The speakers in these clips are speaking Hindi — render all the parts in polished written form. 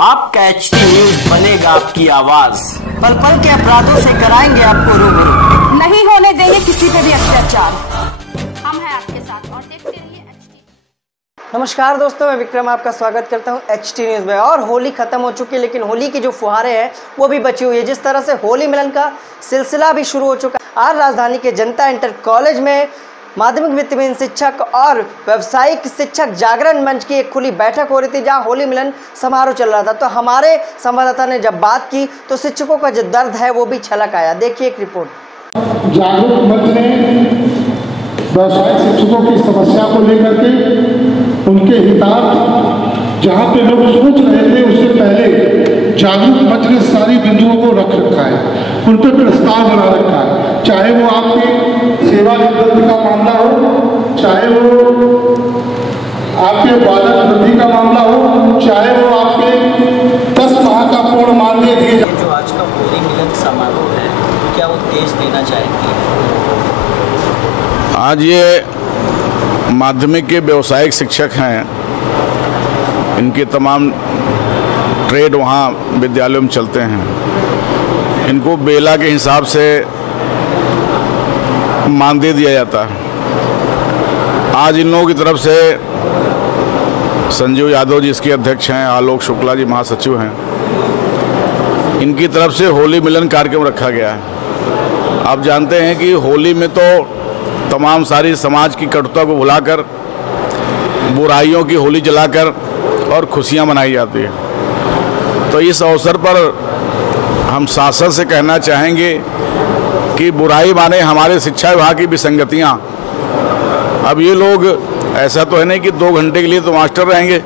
आपका एचटी न्यूज बनेगा आपकी आवाज। पल पल के अपराधों से कराएंगे आपको रूबरू। नहीं होने देंगे किसी पे भी अत्याचार। हम हैं आपके साथ और देखते रहिए एचटी। नमस्कार दोस्तों, मैं विक्रम आपका स्वागत करता हूं एचटी न्यूज़ में। और होली खत्म हो चुकी है, लेकिन होली की जो फुहारें हैं वो भी बची हुई है। जिस तरह से होली मिलन का सिलसिला भी शुरू हो चुका है। आज राजधानी के जनता इंटर कॉलेज में माध्यमिक वित्तहीन शिक्षक और व्यावसायिक शिक्षक जागरण मंच की एक खुली बैठक हो रही थी, जहां होली मिलन समारोह चल रहा था। तो हमारे संवाददाता ने जब बात की तो शिक्षकों का जो दर्द है वो भी छलक आया। देखिए एक रिपोर्ट। जागरूक मंच ने व्यावसायिक शिक्षकों की समस्या को लेकर के उनके हितार्थ जहाँ पे लोग सोच रहे थे उससे पहले जागरूक मंच ने सारी बिंदुओं को रख रखा है, उन पर प्रस्ताव बना रखा है। चाहे वो आपके सेवानिवृत्ति का मामला हो, चाहे वो आपके बालक वृद्धि का मामला हो, चाहे वो आपके 10 माह का पूर्ण मानदेय दिए जाए। जो आज का होली मिलन समारोह है, क्या उद्देश्य देना चाहेंगे? आज ये माध्यमिक के व्यावसायिक शिक्षक हैं, इनके तमाम ट्रेड वहाँ विद्यालयों में चलते हैं। इनको बेला के हिसाब से मानदेय दिया जाता है। आज इन लोगों की तरफ से संजीव यादव जी इसके अध्यक्ष हैं, आलोक शुक्ला जी महासचिव हैं, इनकी तरफ से होली मिलन कार्यक्रम रखा गया है। आप जानते हैं कि होली में तो तमाम सारी समाज की कटुता को भुलाकर बुराइयों की होली जलाकर और खुशियां मनाई जाती है। तो इस अवसर पर हम शासन से कहना चाहेंगे कि बुराई माने हमारे शिक्षा विभाग की विसंगतियां। अब ये लोग ऐसा तो है नहीं कि 2 घंटे के लिए तो मास्टर रहेंगे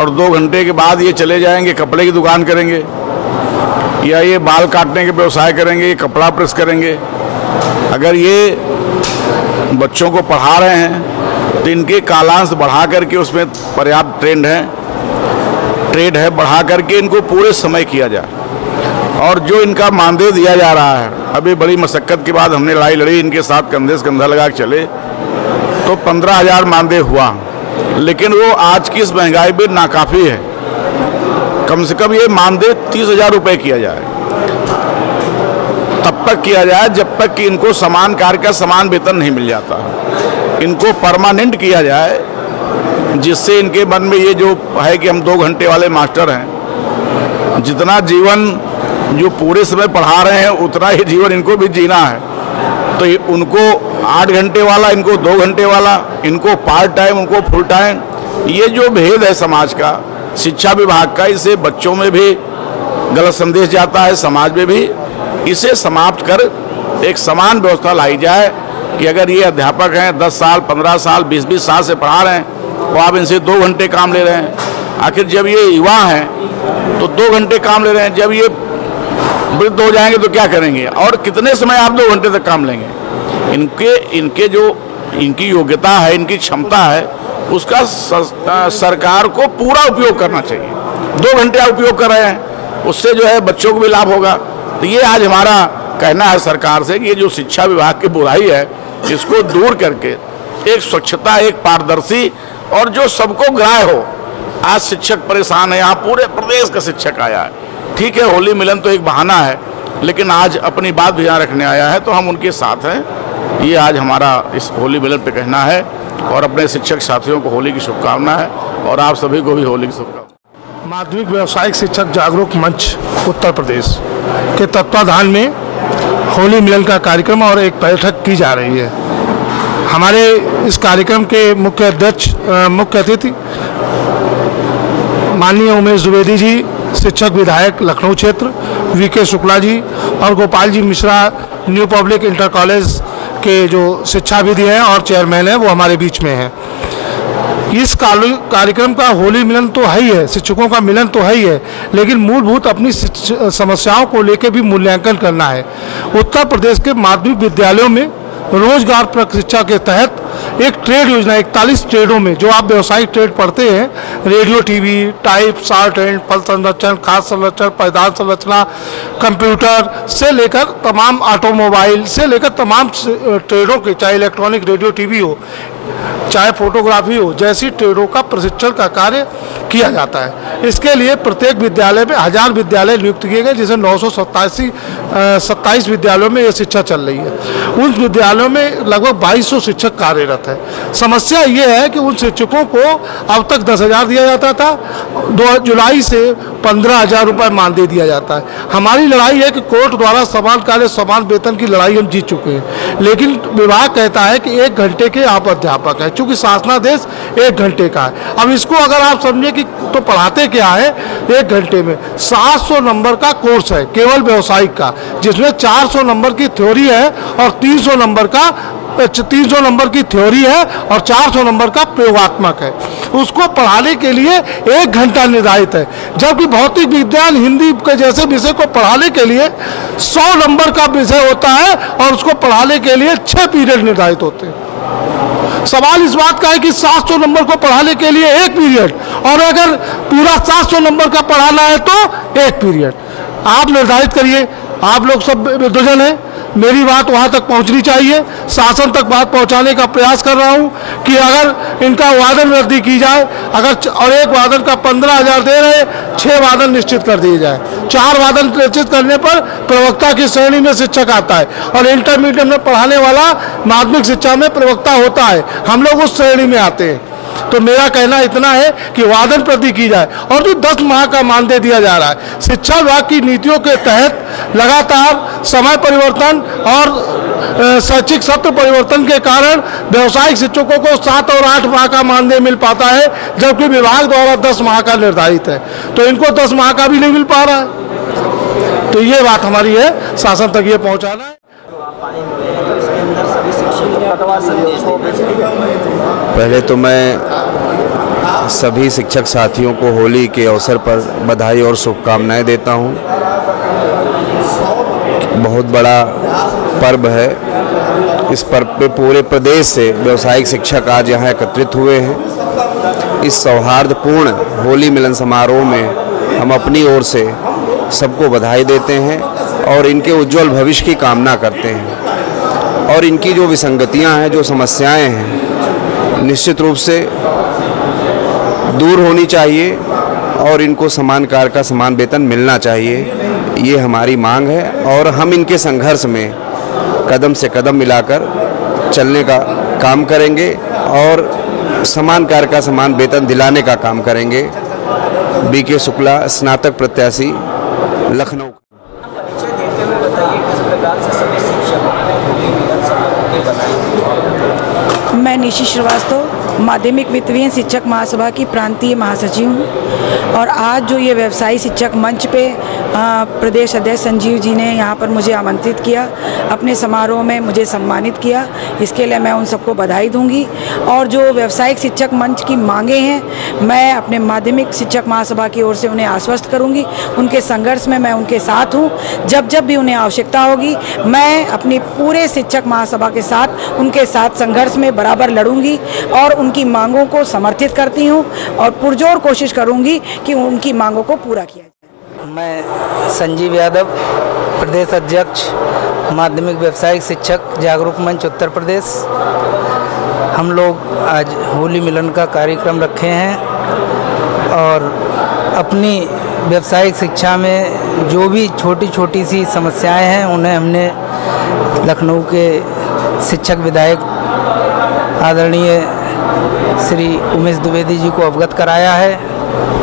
और 2 घंटे के बाद ये चले जाएंगे कपड़े की दुकान करेंगे, या ये बाल काटने के व्यवसाय करेंगे, ये कपड़ा प्रेस करेंगे। अगर ये बच्चों को पढ़ा रहे हैं तो इनके कालांश बढ़ा करके उसमें पर्याप्त ट्रेड है बढ़ा करके इनको पूरे समय किया जाए। और जो इनका मानदेय दिया जा रहा है, अभी बड़ी मशक्कत के बाद हमने लड़ाई लड़ी, इनके साथ कंधे से कंधा लगा के चले तो 15,000 मानदेय हुआ, लेकिन वो आज की इस महंगाई में नाकाफी है। कम से कम ये मानदेय 30,000 रुपये किया जाए, तब तक किया जाए जब तक कि इनको समान कार्य का समान वेतन नहीं मिल जाता। इनको परमानेंट किया जाए, जिससे इनके मन में ये जो है कि हम 2 घंटे वाले मास्टर हैं, जितना जीवन जो पूरे समय पढ़ा रहे हैं उतना ही जीवन इनको भी जीना है। तो उनको 8 घंटे वाला, इनको 2 घंटे वाला, इनको पार्ट टाइम, उनको फुल टाइम, ये जो भेद है समाज का, शिक्षा विभाग का, इसे बच्चों में भी गलत संदेश जाता है, समाज में भी। इसे समाप्त कर एक समान व्यवस्था लाई जाए कि अगर ये अध्यापक हैं 10 साल, 15 साल, 20-20 साल से पढ़ा रहे हैं तो आप इनसे 2 घंटे काम ले रहे हैं। आखिर जब ये युवा हैं तो 2 घंटे काम ले रहे हैं, जब ये वृद्ध हो जाएंगे तो क्या करेंगे और कितने समय आप 2 घंटे तक काम लेंगे? इनके जो इनकी योग्यता है, इनकी क्षमता है, उसका सरकार को पूरा उपयोग करना चाहिए। 2 घंटे आप उपयोग कर रहे हैं, उससे जो है बच्चों को भी लाभ होगा। तो ये आज हमारा कहना है सरकार से कि ये जो शिक्षा विभाग की बुराई है, इसको दूर करके एक स्वच्छता, एक पारदर्शी और जो सबको ग्राह्य हो। आज शिक्षक परेशान है, यहाँ पूरे प्रदेश का शिक्षक आया है। ठीक है, होली मिलन तो एक बहाना है, लेकिन आज अपनी बात भी यहाँ रखने आया है, तो हम उनके साथ हैं। ये आज हमारा इस होली मिलन पे कहना है, और अपने शिक्षक साथियों को होली की शुभकामना है, और आप सभी को भी होली की शुभकामना। माध्यमिक व्यावसायिक शिक्षक जागरूक मंच उत्तर प्रदेश के तत्वाधान में होली मिलन का कार्यक्रम और एक बैठक की जा रही है। हमारे इस कार्यक्रम के मुख्य अतिथि माननीय उमेश द्विवेदी जी, शिक्षक विधायक लखनऊ क्षेत्र, वीके शुक्ला जी और Gopal ji Mishra, New Public Inter College के जो शिक्षाविद हैं और चेयरमैन हैं, वो हमारे बीच में हैं। इस कार्यक्रम का होली मिलन तो है ही है, शिक्षकों का मिलन तो है ही है, लेकिन मूलभूत अपनी समस्याओं को लेकर भी मूल्यांकन करना है। उत्तर प्रदेश के माध्यमिक विद्यालयों में रोजगार प्रशिक्षा के तहत एक ट्रेड योजना 41 ट्रेडों में, जो आप व्यावसायिक ट्रेड पढ़ते हैं, radio, TV, type, short hand, फल संरक्षण, खाद संरक्षण, पैदान संरचना, कंप्यूटर से लेकर तमाम ऑटोमोबाइल से लेकर तमाम ट्रेडों के, चाहे इलेक्ट्रॉनिक, रेडियो, टीवी हो, चाहे फोटोग्राफी हो, जैसी ट्रेडों का प्रशिक्षण का कार्य किया जाता है। इसके लिए प्रत्येक विद्यालय में 1000 विद्यालय नियुक्त किए गए, जिसे 927 विद्यालयों में ये शिक्षा चल रही है। उन विद्यालयों में लगभग 2200 शिक्षक कार्यरत है। समस्या ये है कि उन शिक्षकों को अब तक 10,000 दिया जाता था, 2 जुलाई से 15,000 रुपये मानदेय दिया जाता है। हमारी लड़ाई है कि कोर्ट द्वारा समान कार्य समान वेतन की लड़ाई हम जीत चुके हैं, लेकिन विभाग कहता है कि 1 घंटे के आप अध्यापक हैं, चूँकि शासनादेश 1 घंटे का है। अब इसको अगर आप समझिए कि तो पढ़ाते क्या है, 1 घंटे में 700 नंबर का कोर्स है केवल व्यवसायिक का, जिसमें 400 नंबर की थ्योरी है और 300 नंबर की थ्योरी है और 400 नंबर का प्रयोगात्मक है। उसको पढ़ाने के लिए 1 घंटा निर्धारित है, जबकि भौतिक विज्ञान हिंदी के जैसे विषय को पढ़ाने के लिए 100 नंबर का विषय होता है और उसको पढ़ाने के लिए 6 पीरियड निर्धारित होते हैं। सवाल इस बात का है कि 700 नंबर को पढ़ाने के लिए 1 पीरियड, और अगर पूरा 700 नंबर का पढ़ाना है तो 1 पीरियड। आप निर्धारित करिए। आप लोग सब विद्वजन हैं, मेरी बात वहाँ तक पहुँचनी चाहिए। शासन तक बात पहुँचाने का प्रयास कर रहा हूँ कि अगर इनका वादन वृद्धि की जाए, अगर और एक वादन का 15,000 दे रहे, 6 वादन निश्चित कर दिए जाए। 4 वादन निश्चित करने पर प्रवक्ता की श्रेणी में शिक्षक आता है, और इंटरमीडिएट में पढ़ाने वाला माध्यमिक शिक्षा में प्रवक्ता होता है। हम लोग उस श्रेणी में आते हैं। तो मेरा कहना इतना है कि वादन प्रति की जाए, और जो 10 माह का मानदेय दिया जा रहा है, शिक्षा विभाग की नीतियों के तहत लगातार समय परिवर्तन और शैक्षिक सत्र परिवर्तन के कारण व्यावसायिक शिक्षकों को 7 और 8 माह का मानदेय मिल पाता है, जबकि विभाग द्वारा 10 माह का निर्धारित है। तो इनको 10 माह का भी नहीं मिल पा रहा है। तो ये बात हमारी है, शासन तक ये पहुँचाना है। पहले तो मैं सभी शिक्षक साथियों को होली के अवसर पर बधाई और शुभकामनाएं देता हूं। बहुत बड़ा पर्व है। इस पर्व पे पूरे प्रदेश से व्यावसायिक शिक्षक आज यहाँ एकत्रित हुए हैं। इस सौहार्दपूर्ण होली मिलन समारोह में हम अपनी ओर से सबको बधाई देते हैं और इनके उज्जवल भविष्य की कामना करते हैं। और इनकी जो विसंगतियां हैं, जो समस्याएं हैं, निश्चित रूप से दूर होनी चाहिए और इनको समान कार्य का समान वेतन मिलना चाहिए। ये हमारी मांग है और हम इनके संघर्ष में कदम से कदम मिलाकर चलने का काम करेंगे और समान कार्य का समान वेतन दिलाने का काम करेंगे। बीके शुक्ला, स्नातक प्रत्याशी, लखनऊ। मैं निशि श्रीवास्तव, माध्यमिक वित्तीय शिक्षक महासभा की प्रांतीय महासचिव हूँ, और आज जो ये व्यवसायी शिक्षक मंच पे प्रदेश अध्यक्ष संजीव जी ने यहाँ पर मुझे आमंत्रित किया, अपने समारोह में मुझे सम्मानित किया, इसके लिए मैं उन सबको बधाई दूंगी। और जो व्यवसायिक शिक्षक मंच की मांगे हैं, मैं अपने माध्यमिक शिक्षक महासभा की ओर से उन्हें आश्वस्त करूंगी। उनके संघर्ष में मैं उनके साथ हूँ। जब जब भी उन्हें आवश्यकता होगी, मैं अपनी पूरे शिक्षक महासभा के साथ उनके साथ संघर्ष में बराबर लड़ूंगी और उनकी मांगों को समर्थित करती हूँ और पुरजोर कोशिश करूंगी कि उनकी मांगों को पूरा किया जाए। मैं संजीव यादव, प्रदेश अध्यक्ष माध्यमिक व्यावसायिक शिक्षक जागरूक मंच उत्तर प्रदेश। हम लोग आज होली मिलन का कार्यक्रम रखे हैं और अपनी व्यावसायिक शिक्षा में जो भी छोटी छोटी सी समस्याएं हैं, उन्हें हमने लखनऊ के शिक्षक विधायक आदरणीय श्री उमेश द्विवेदी जी को अवगत कराया है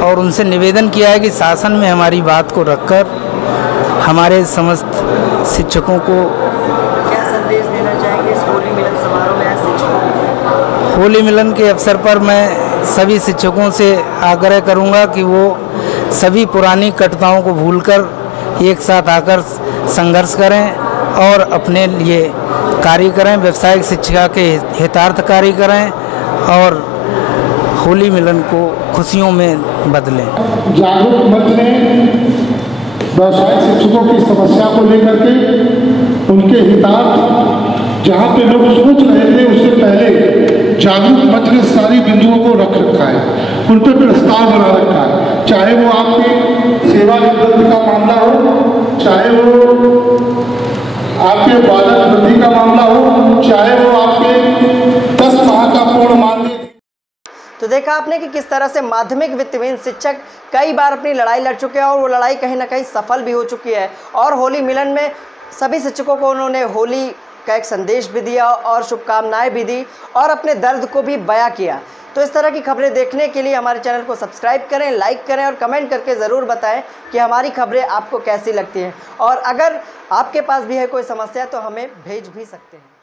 और उनसे निवेदन किया है कि शासन में हमारी बात को रखकर हमारे समस्त शिक्षकों को क्या संदेश देना चाहेंगे इस होली मिलन समारोह में शिक्षकों? होली मिलन के अवसर पर मैं सभी शिक्षकों से आग्रह करूंगा कि वो सभी पुरानी कटुताओं को भूलकर एक साथ आकर संघर्ष करें और अपने लिए कार्य करें, व्यावसायिक शिक्षा के हितार्थ कार्य करें और होली मिलन को खुशियों में बदलें। जागरूक मंच ने व्यवसायिक शिक्षकों की समस्या को लेकर के उनके हितार्थ जहाँ पे लोग सोच रहे थे, उससे पहले जागरूक मंच ने सारी बिंदुओं को रख रखा है, उन पर प्रस्ताव बना रखा है। चाहे वो आपके सेवा निवृत्ति का मामला हो, चाहे वो आपके वादन वृद्धि का मामला हो, चाहे वो आपके 10 माह का तो देखा आपने कि किस तरह से माध्यमिक वित्तहीन शिक्षक कई बार अपनी लड़ाई लड़ चुके हैं और वो लड़ाई कहीं ना कहीं सफल भी हो चुकी है। और होली मिलन में सभी शिक्षकों को उन्होंने होली का एक संदेश भी दिया और शुभकामनाएं भी दी और अपने दर्द को भी बयां किया। तो इस तरह की खबरें देखने के लिए हमारे चैनल को सब्सक्राइब करें, लाइक करें और कमेंट करके ज़रूर बताएं कि हमारी खबरें आपको कैसी लगती हैं। और अगर आपके पास भी है कोई समस्या तो हमें भेज भी सकते हैं।